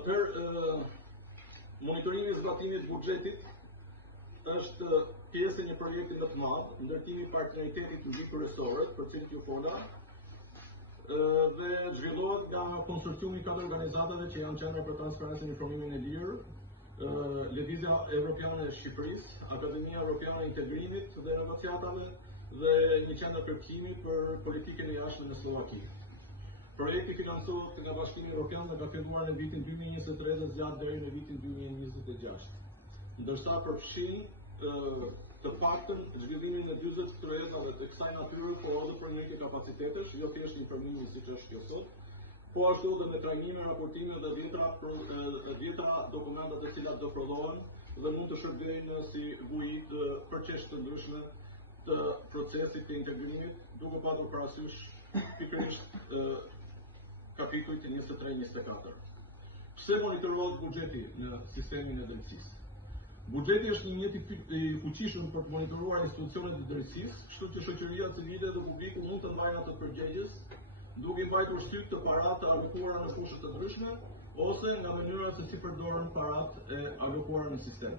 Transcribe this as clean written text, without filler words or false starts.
Atëherë, monitorimi I zbatimit të buxhetit është pjesë e një projekti më të madh, ndërtimi I partneritetit publik-kryesor, për cilin ju fola, dhe zhvillohet nga konsorciumi I 4 organizatave që janë Qendra për Transparencën e Informimin e Lirë, Lëvizja Evropiane e Shqipërisë, Akademia Evropiane e Integrimit dhe Negociatave dhe një qendër kërkimi për politikën e jashtme në Slovaki. Projekti financohet nga Bashkimi Evropian dhe ka filluar në vitin 2023 dhe zgjat deri në vitin 2026. Ndërsa përfshin të paktën zhvillimin e 40 kryesave të kësaj natyre, por edhe për një kapacitetesh, jo thjesht informimi siç është kjo sot, po ashtu dhe me trajnime, raportime dhe dhjetra dokumente të cilat do prodhohen dhe mund të shërbejnë si bujik për çështje të ndryshme të procesit të integrimit, duke patur parasysh pikërisht kapitujt 23-24. Pse monitorohet buxheti në sistemin e drejtësisë? Buxheti është një mjet I fuqishëm për të monitoruar institucionet e drejtësisë, kështu që shoqëria civile dhe publiku mund të mbajnë atë përgjegjës, duke I mbajtur syt të paratë të alokuara në fushë të ndryshme, ose nga mënyra se si përdoren paratë e alokuara në sistem.